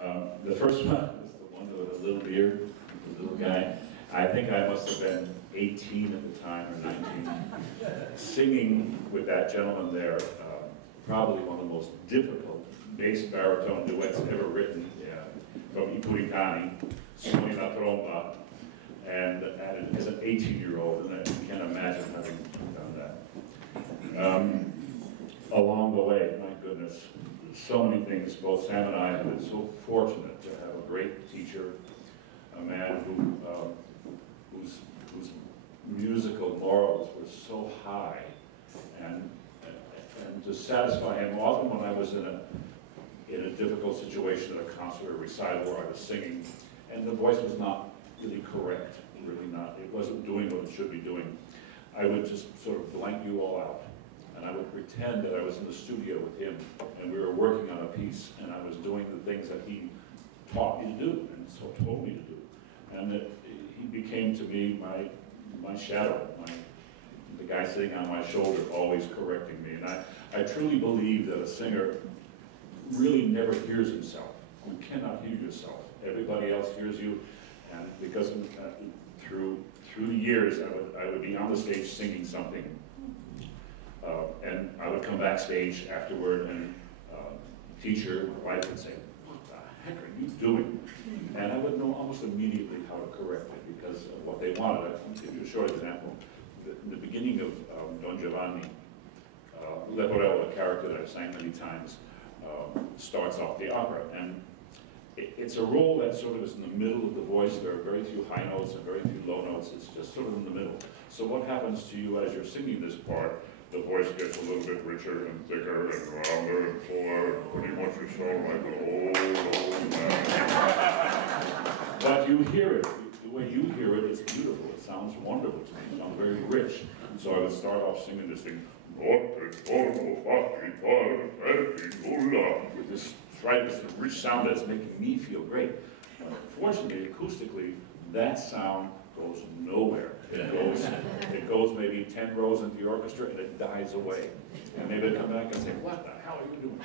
The first one was the one with a little beard, the little guy. I think I must have been 18 at the time, or 19, singing with that gentleman there, probably one of the most difficult bass baritone duets ever written, from I Puritani, Suoni la Tromba, and as an 18-year-old, and I can't imagine having done that. Along the way, my goodness, so many things. Both Sam and I have been so fortunate to have a great teacher, a man whose musical morals were so high, and to satisfy him. Often when I was in a difficult situation at a concert or recital where I was singing, and the voice was not really correct, really not, it wasn't doing what it should be doing, I would just sort of blank you all out. And I would pretend that I was in the studio with him, and we were working on a piece, and I was doing the things that he taught me to do, and so told me to do. And he became to me my shadow, the guy sitting on my shoulder, always correcting me. And I truly believe that a singer really never hears himself. You cannot hear yourself. Everybody else hears you, and because through the years, I would be on the stage singing something. And I would come backstage afterward, and teacher, my wife would say, "What the heck are you doing?" And I would know almost immediately how to correct it because of what they wanted. I'll give you a short example. In the beginning of Don Giovanni, Leporello, a character that I've sang many times, starts off the opera. And it's a role that sort of is in the middle of the voice. There are very few high notes and very few low notes. It's just sort of in the middle. So what happens to you as you're singing this part? The voice gets a little bit richer and thicker and rounder and fuller. Pretty much you sound like an old man. But you hear it. The way you hear it, it's beautiful. It sounds wonderful to me. It sounds very rich. And so I would start off singing this thing, with this rich sound that's making me feel great. Fortunately, acoustically, that sound goes nowhere. It goes maybe 10 rows into the orchestra and it dies away. And they would come back and say, "What the hell are you doing?"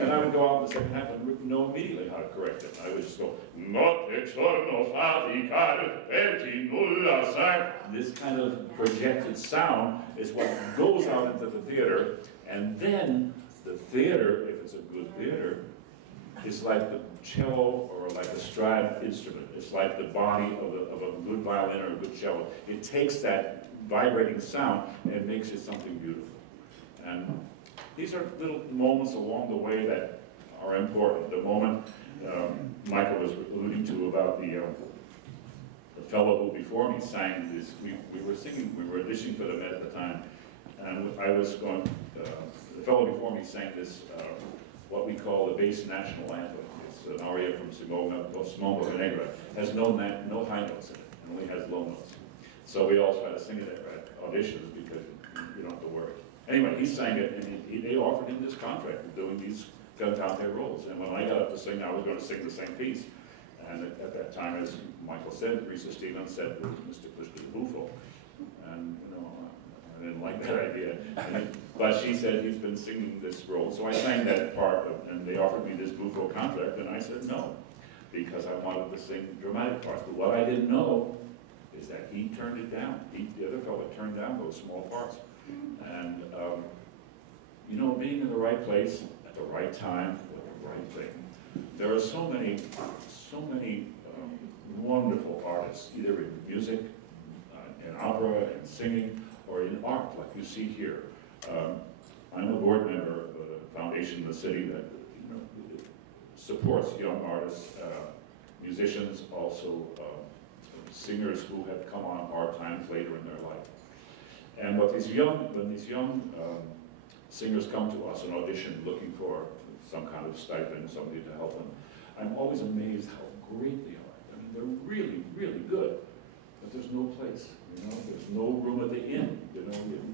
And I would go out in the second half and know immediately how to correct it. I would just go, this kind of projected sound is what goes out into the theater, and then the theater, if it's a good theater, is like the cello or like a Strad instrument. It's like the body of a good violin or a good cello. It takes that vibrating sound and makes it something beautiful. And these are little moments along the way that are important. The moment Michael was alluding to about the fellow who before me sang this, we were singing, we were auditioning for the Met at the time, and I was going, the fellow before me sang this, what we call the bass national anthem. It's an aria from Simone Boccanegra. It has no high notes in it, it only has low notes. So we all try to sing it at auditions because you don't have to worry. Anyway, he sang it, and they offered him this contract of doing these cantante roles. And when I got up to sing, I was going to sing the same piece. And at that time, as Michael said, Risa Stevens said, "Mr. Plishka buffo." And you know, I didn't like that idea. But she said, "He's been singing this role." So I sang that part, and they offered me this buffo contract, and I said no, because I wanted to sing dramatic parts. But what I didn't know is that he turned it down. The other fellow turned down those small parts. And, you know, being in the right place at the right time with the right thing. There are so many wonderful artists, either in music, in opera, in singing, or in art, like you see here. I'm a board member of a foundation in the city that supports young artists, musicians, also singers who have come on hard times later in their life. And when these young singers come to us and audition looking for some kind of stipend, somebody to help them, I'm always amazed how great they are. I mean, they're really, really good. But there's no place, there's no room at the inn,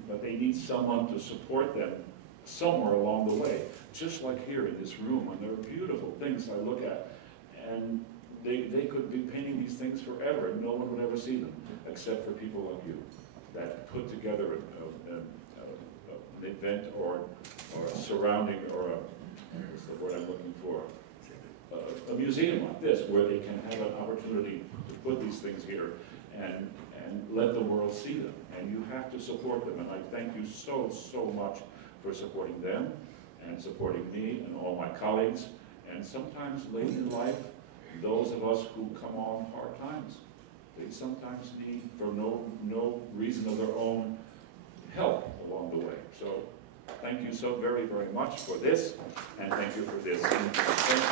but they need someone to support them somewhere along the way. Just like here in this room, and there are beautiful things I look at, and they could be painting these things forever, and no one would ever see them, except for people like you, that put together an event or a surrounding, or what's the word I'm looking for? a museum like this where they can have an opportunity to put these things here and let the world see them. And you have to support them. And I thank you so, so much for supporting them and supporting me and all my colleagues. And sometimes late in life, those of us who come on hard times, they sometimes need, for no reason of their own, help along the way. So thank you so very, very much for this, and thank you for this. And thank you.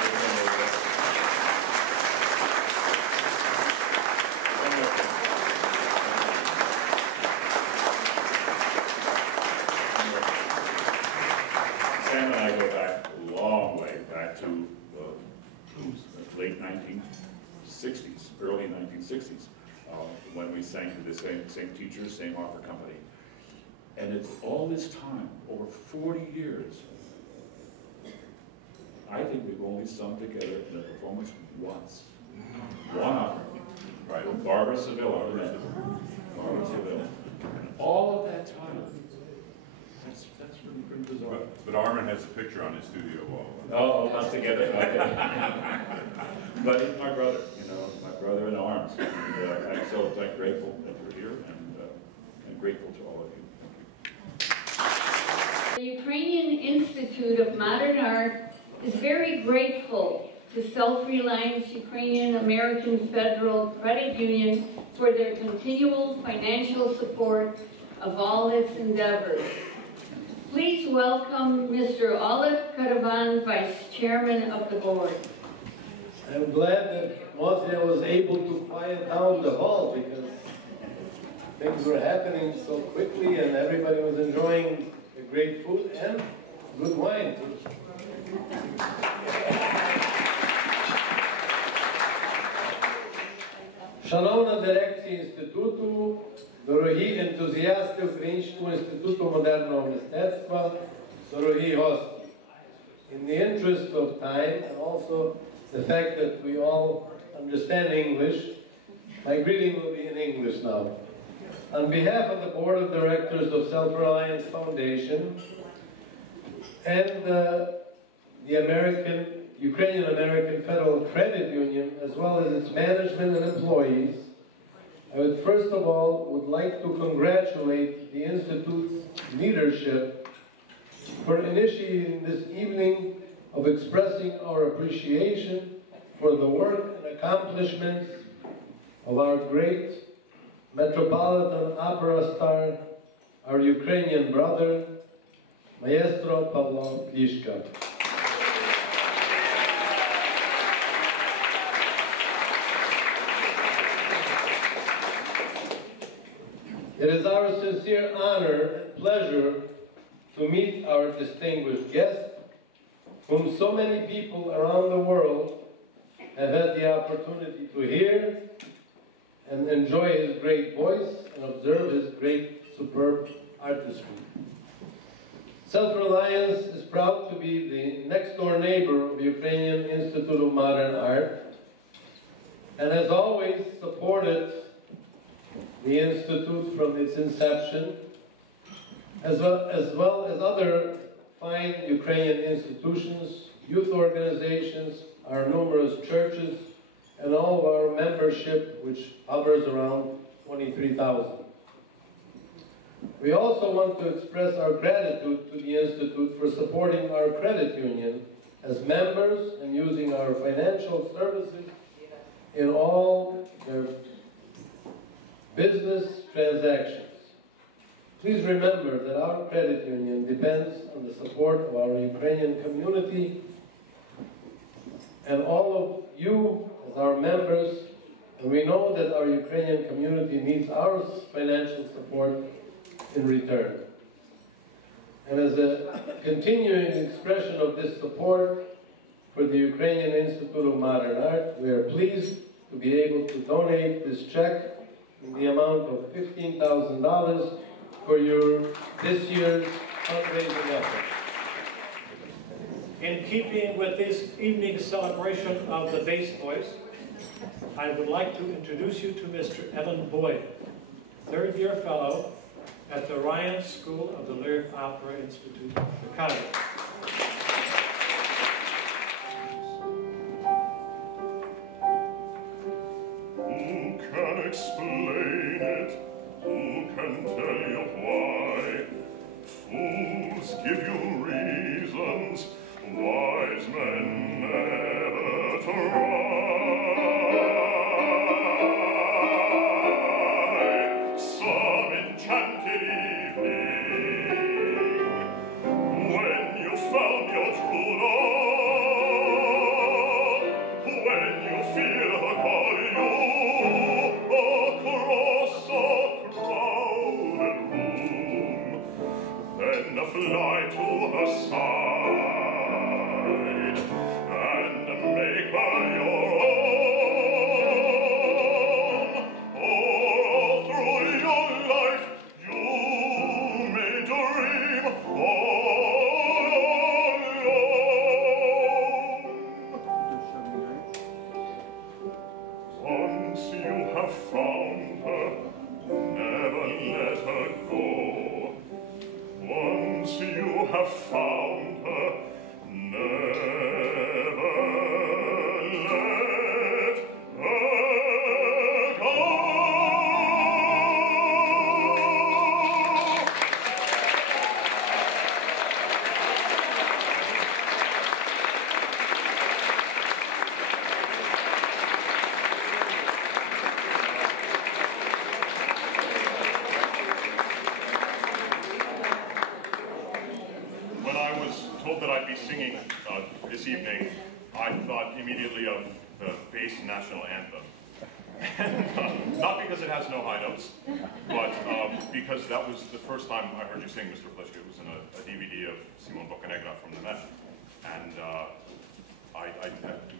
Sam and I go back a long way, back to the late 1960s, early 1960s, when we sang to the same teachers, same opera company. And it's all this time, over 40 years, I think we've only sung together in a performance once. One opera. Right, with Barbara Seville, I remember. Barbara Seville. And all of that time, that's really pretty bizarre. But Armin has a picture on his studio wall. Oh, not together. Okay. But he's my brother, you know, my brother in arms. And I'm so grateful that you're here, and grateful to all of you. The Ukrainian Institute of Modern Art is very grateful to Self-Reliance Ukrainian American Federal Credit Union for their continual financial support of all its endeavors. Please welcome Mr. Oleg Karavan, Vice Chairman of the Board. I'm glad that Mosya was able to quiet down the hall because things were happening so quickly and everybody was enjoying the great food and good wine too. Шановна дирекція інституту, дорогі ентузіасти Українського інституту модерного мистецтва, дорогі гості. In the interest of time and also the fact that we all understand English, my greeting will be in English now. On behalf of the Board of Directors of Self-Reliance Foundation and the Ukrainian-American Federal Credit Union, as well as its management and employees, I would first of all like to congratulate the Institute's leadership for initiating this evening of expressing our appreciation for the work and accomplishments of our great Metropolitan Opera star, our Ukrainian brother, Maestro Pavlo Plishka. It is our sincere honor and pleasure to meet our distinguished guest, whom so many people around the world have had the opportunity to hear and enjoy his great voice and observe his great, superb artistry. Self-Reliance is proud to be the next-door neighbor of Ukrainian Institute of Modern Art and has always supported the Institute from its inception, as well as other fine Ukrainian institutions, youth organizations, our numerous churches, and all of our membership, which hovers around 23,000. We also want to express our gratitude to the Institute for supporting our credit union as members and using our financial services in all their business transactions. Please remember that our credit union depends on the support of our Ukrainian community and all of you as our members, and we know that our Ukrainian community needs our financial support in return. And as a continuing expression of this support for the Ukrainian Institute of Modern Art, we are pleased to be able to donate this check in the amount of $15,000 for this year's fundraising effort. In keeping with this evening's celebration of the bass voice, I would like to introduce you to Mr. Evan Boyd, third-year fellow at the Ryan School of the Lyric Opera Institute, Chicago. reasons, give you reasons. Wise men never try. Some enchanted evening, when you found your true love, when you feel her calling you across a crowded room, then fly to her side and make her your own. All through your life you may dream all alone. Once you have found her, never let her go. Once you have found her, never let her go. When I was told that I'd be singing this evening, I thought immediately of the bass national anthem. And, not because it has no high notes, but because that was the first time I heard you sing, Mr. Plishka. It was in a DVD of Simon Boccanegra from the Met. And it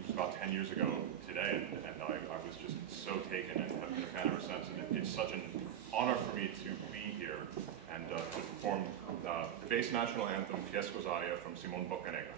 was about 10 years ago today, and I was just so taken and have been a fan ever since. And it's such an honor for me to be here and to perform the bass national anthem, Fiesco's aria from Simon Boccanegra.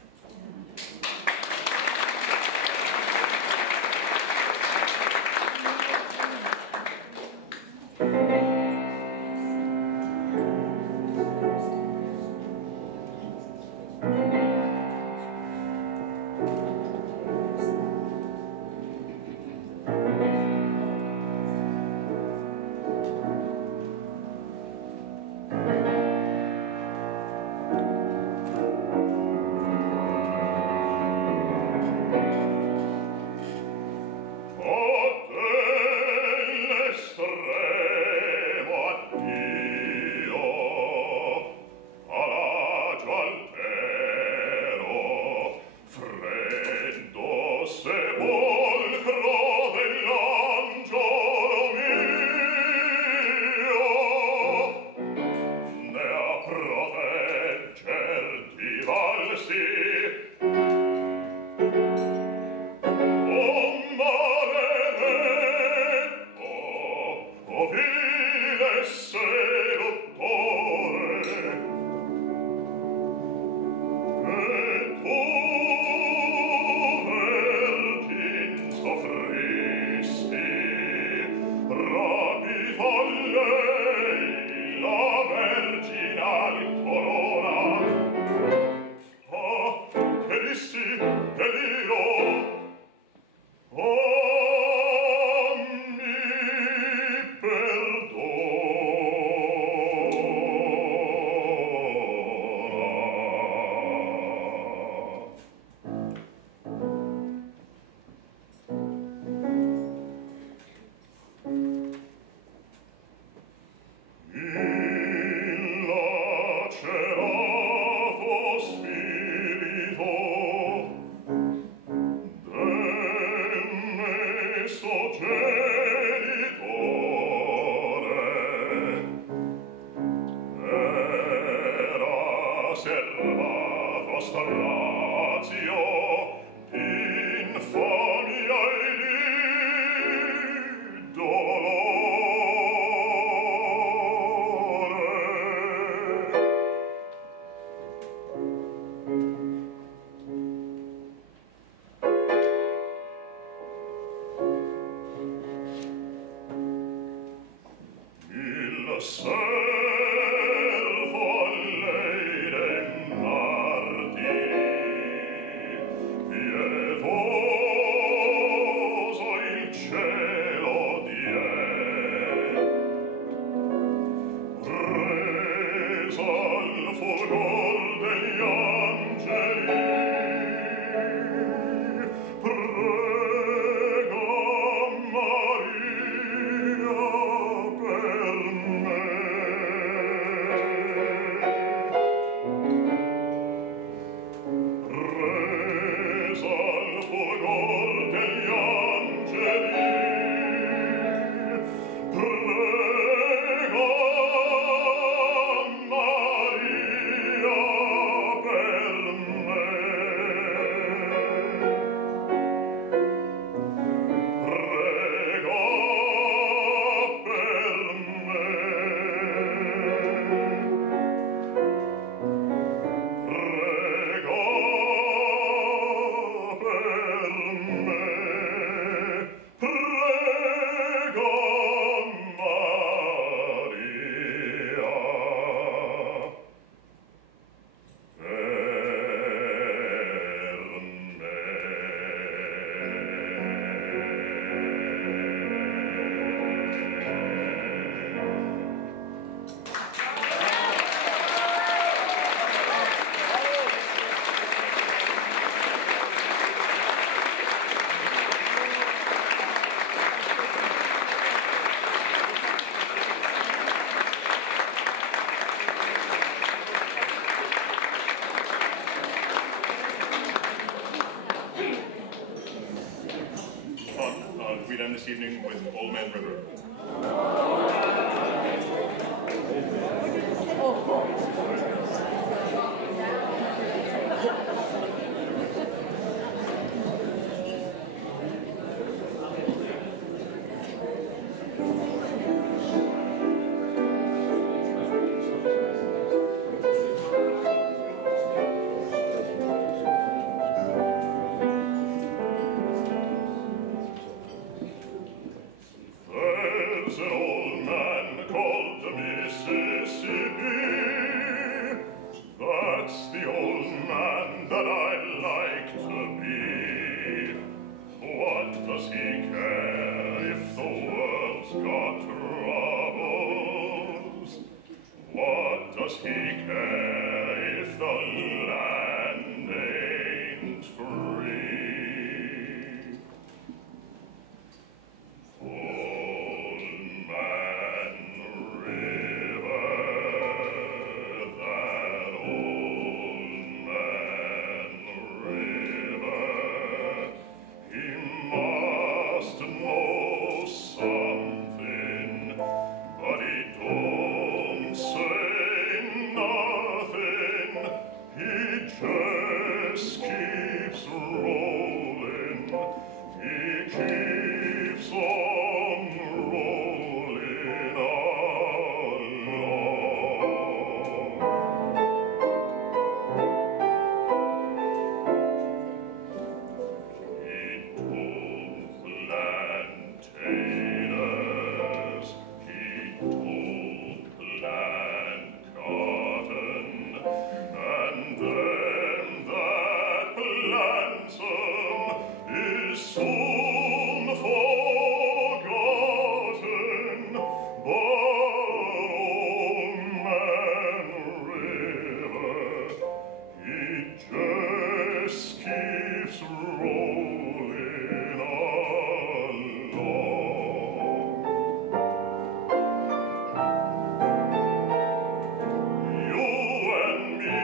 Al fulgor this evening with Old Man River. There's an old man called the Mississippi. That's the old man that I'd like to be. What does he care if the world's got troubles? What does he care if the land ain't free? Old Man River, that old man River, he must know something, but he don't say nothing. He just keeps rolling. He keeps on rolling along. He told plantators, he told plant cotton, and them that plants 'em is soon forgotten. But old man River, he just keeps rolling along. You and me,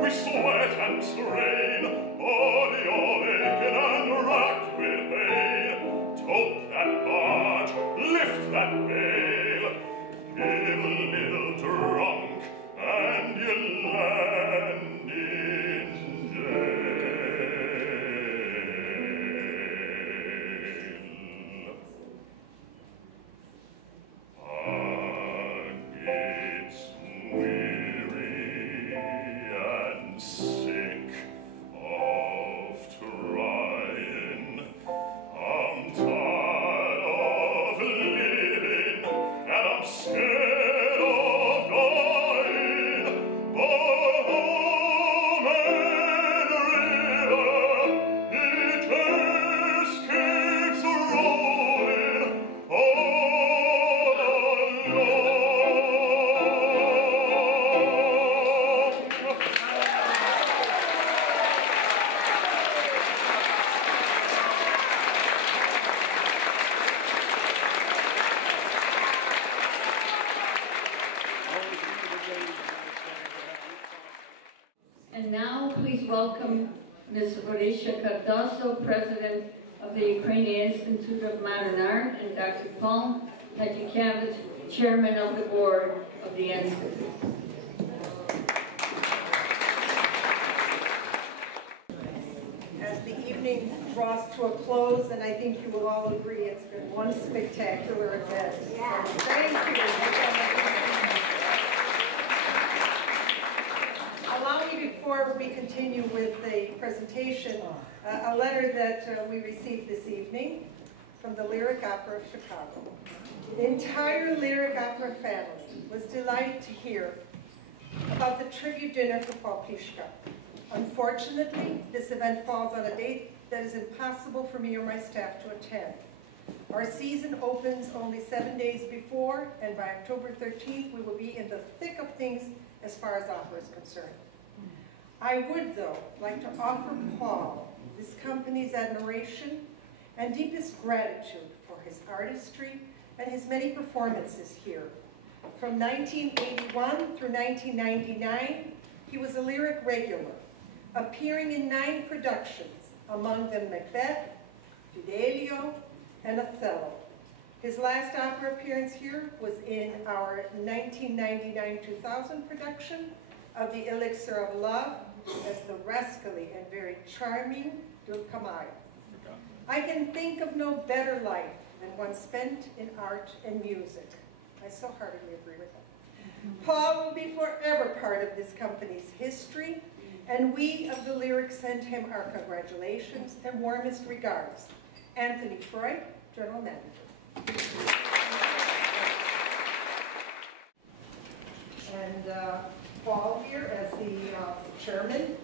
we sweat and strain, body all aching and racked with pain. Tote that barge, lift that bale, give a little drunk, and you land in jail. It's weary and sick of trying. I'm tired of living, and I'm scared of dying. But old man River, he just keeps rolling all along. And now, please welcome Ms. Plishka, President of the Ukrainian Institute of Modern Art, and Dr. Paul Tajikevich, Chairman of the Board of the Institute. As the evening draws to a close, and I think you will all agree it's been one spectacular event. So thank you. Allow me, before we continue with the presentation, a letter that we received this evening from the Lyric Opera of Chicago. The entire Lyric Opera family was delighted to hear about the tribute dinner for Paul Plishka. Unfortunately, this event falls on a date that is impossible for me or my staff to attend. Our season opens only 7 days before, and by October 13th, we will be in the thick of things as far as opera is concerned. I would, though, like to offer Paul this company's admiration and deepest gratitude for his artistry and his many performances here. From 1981 through 1999, he was a lyric regular, appearing in 9 productions, among them Macbeth, Fidelio, and Othello. His last opera appearance here was in our 1999-2000 production of The Elixir of Love as the rascally and very charming Dulcamayo. I can think of no better life than one spent in art and music. I so heartily agree with that. Paul will be forever part of this company's history, and we of the Lyric send him our congratulations and warmest regards. Anthony Freud, General Manager. And Paul here as the chairman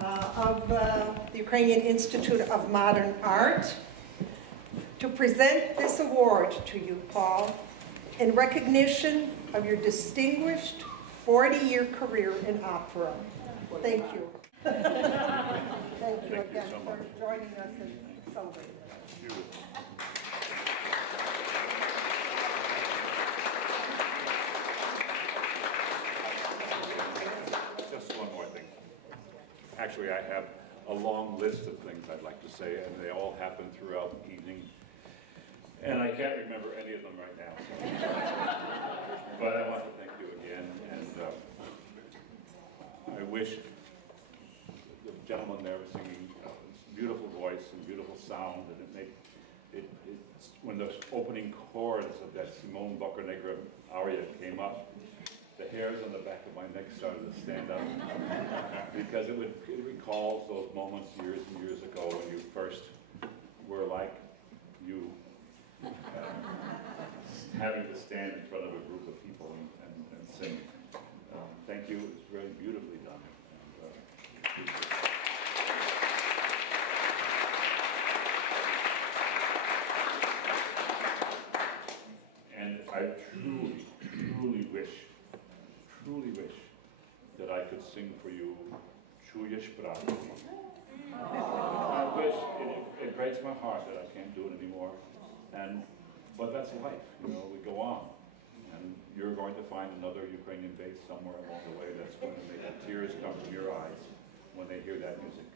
of the Ukrainian Institute of Modern Art, to present this award to you, Paul, in recognition of your distinguished 40-year career in opera. Thank you. Thank you again for joining us and celebrating. Just one more thing. Actually, I have a long list of things I'd like to say, and they all happen throughout the evening. And I can't remember any of them right now. But I want to thank you again, and I wish the gentleman there was singing beautiful voice and beautiful sound, and when the opening chords of that Simone Boccanegra aria came up, the hairs on the back of my neck started to stand up because it recalls those moments years and years ago when you first were like you, having to stand in front of a group of people and sing. Thank you. It's very beautifully done. And I truly wish that I could sing for you Czujesz Prawdę. I wish, it breaks my heart that I can't do it anymore. But that's life, you know, we go on. And you're going to find another Ukrainian bass somewhere along the way that's going to make the tears come from your eyes when they hear that music,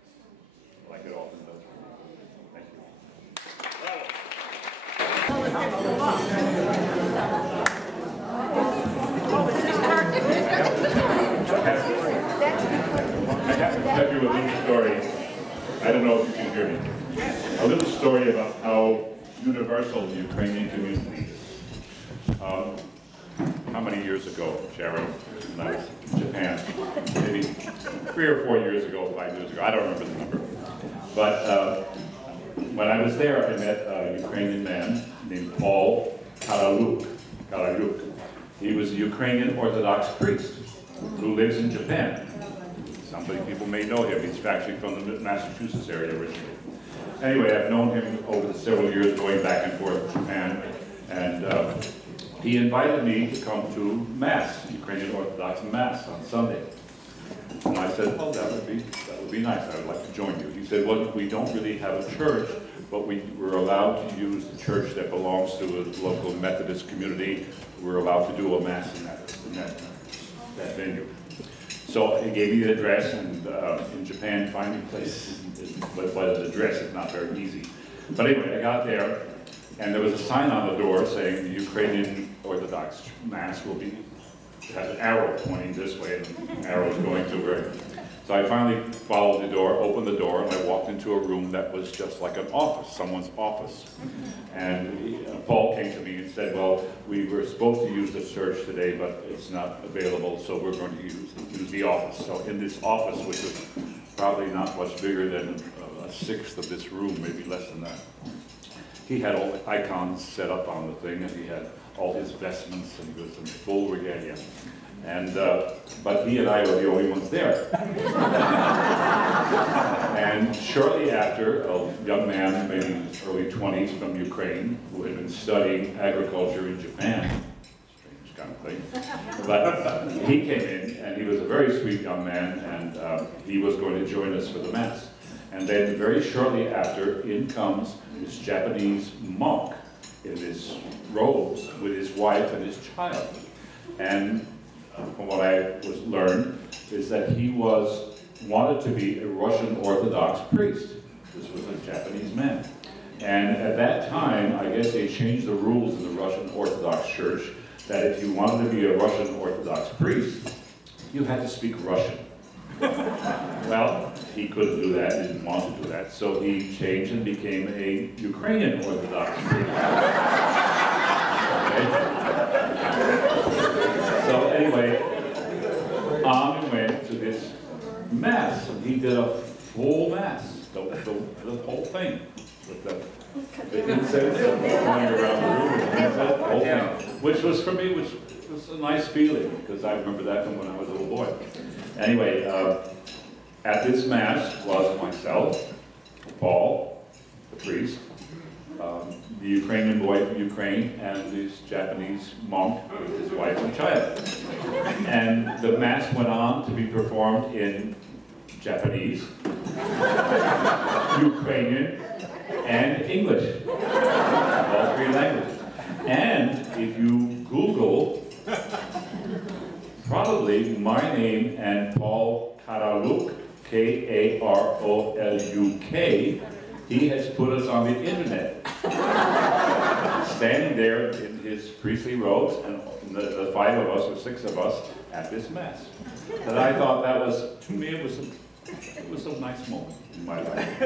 like it often does for me. Thank you. I have to tell you a little story. I don't know if you can hear me. A little story about how universal the Ukrainian community is. How many years ago, Sharon, when I was in Japan? Maybe 3 or 4 years ago, 5 years ago, I don't remember the number. But when I was there, I met a Ukrainian man named Paul Karalyuk. He was a Ukrainian Orthodox priest who lives in Japan. Some people may know him. He's actually from the Massachusetts area originally. Anyway, I've known him over the several years going back and forth to Japan, and he invited me to come to Mass, Ukrainian Orthodox Mass on Sunday. And I said, oh, that would be nice. I would like to join you. He said, well, we don't really have a church, but we're allowed to use the church that belongs to a local Methodist community. We're allowed to do a Mass in that venue. So he gave me the address, and in Japan, finding places by the address is not very easy. But anyway, I got there, and there was a sign on the door saying the Ukrainian Orthodox Mass has an arrow pointing this way, and an arrow is going to where. So I finally followed the door, opened the door, and I walked into a room that was just like an office, someone's office. And Paul came to me and said, well, we were supposed to use the church today, but it's not available, so we're going to use the office. So in this office, which was probably not much bigger than a sixth of this room, maybe less than that, he had all the icons set up on the thing, and he had all his vestments, and he was in full regalia. And, but he and I were the only ones there. And shortly after, a young man, maybe in his early 20s from Ukraine, who had been studying agriculture in Japan, strange kind of thing, but he came in, and he was a very sweet young man, and he was going to join us for the Mass. And then very shortly after, in comes this Japanese monk in his robes with his wife and his child. And from what I learned, is that he wanted to be a Russian Orthodox priest. This was a Japanese man. And at that time, I guess they changed the rules in the Russian Orthodox Church that if you wanted to be a Russian Orthodox priest, you had to speak Russian. Well, he couldn't do that, he didn't want to do that, so he changed and became a Ukrainian Orthodox priest. Okay? So anyway, on we went to this Mass, and he did a full Mass, the whole thing. With the incense going around the room, the whole thing. Which was, for me, which was a nice feeling, because I remember that from when I was a little boy. Anyway, at this Mass was myself, Paul, the priest, the Ukrainian boy from Ukraine, and this Japanese monk with his wife and child. And the Mass went on to be performed in Japanese, Ukrainian, and English, all three languages. And if you Google, probably my name and Paul Karaluk, K-A-R-O-L-U-K, he has put us on the internet. Standing there in his priestly robes, and the 5 of us, or 6 of us, at this Mass. And I thought that was, to me, it was a nice moment in my life.